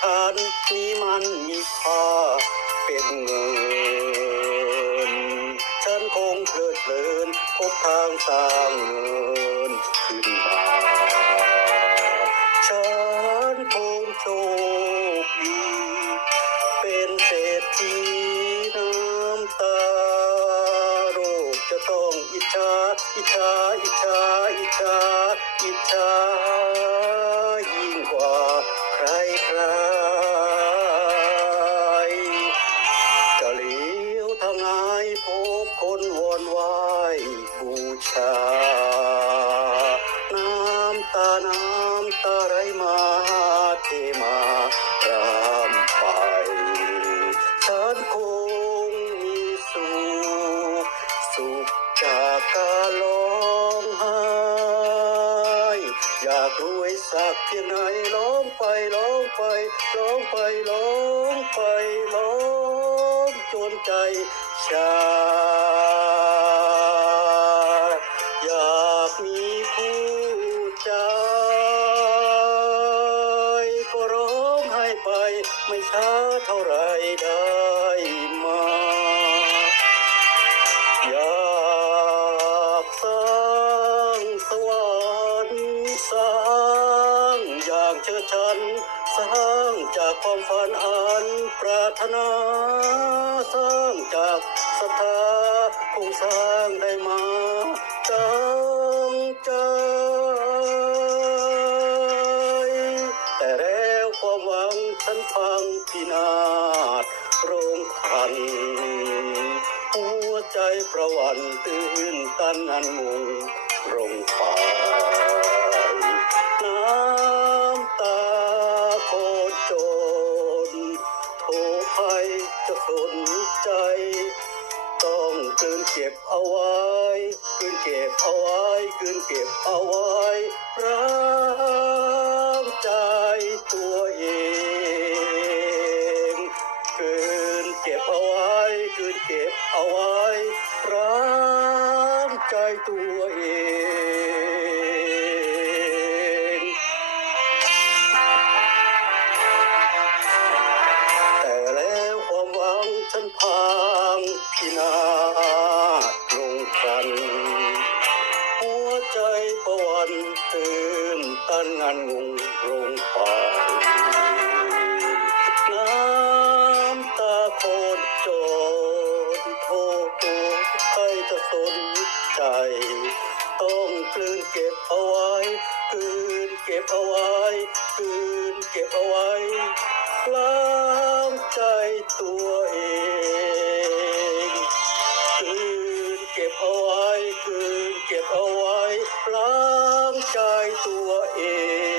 ฉันนี้มันมีค่าเป็นเงินฉันคงเพลิดเพลินพบทางสร้างเงินขึ้นมาฉันคงโชคดีเป็นเศรษฐีน้ำตาโรคจะต้องอิจฉาอิจฉาอิจฉาอิจฉาอิจฉายิ่งกว่าใครใครจะเลี้ยวทางไหนพบคนวอนไหวบูชาน้ำตาไหลมาเทมารำไปฉันคงมีสุขจากการร้องไห้อยากรวยสักเพียงไหนร้องไปร้องไปร้องไปร้องไปร้องจนใจชาอยากมีผู้ใจก็ร้องให้ไปไม่ช้าเท่าไรได้มาอยากสร้างสวรรค์สร้างอย่างเชิดชันสร้างจากความฝันอันปรารถนาสร้างจากศรัทธาคงสร้างได้มาตั้งใจแต่แล้วความหวังฉันพังพินาศโรงพันหัวใจประวันตื่นตันนันมุงรงไปน้ำตาโคจรโทภัยจะสนใจต้องคืนเก็บเอาไว้คืนเก็บเอาไว้คืนเก็บเอาไว้รักใจตัวเองคืนเก็บเอาไว้คืนเก็บเอาไว้รักใจตัวเองแต่แล้วความหวังฉันพังพินาศลงกัน หัวใจประวันตื่นตันงันงงลงไปน้ำตาโคนโจรโทใครจะสนใจต้องกลืนเก็บเอาไว้กลืนเก็บเอาไว้กลืนเก็บเอาไว้ล้างใจตัวเองคืนเก็บเอาไว้คืนเก็บเอาไว้ล้างใจตัวเอง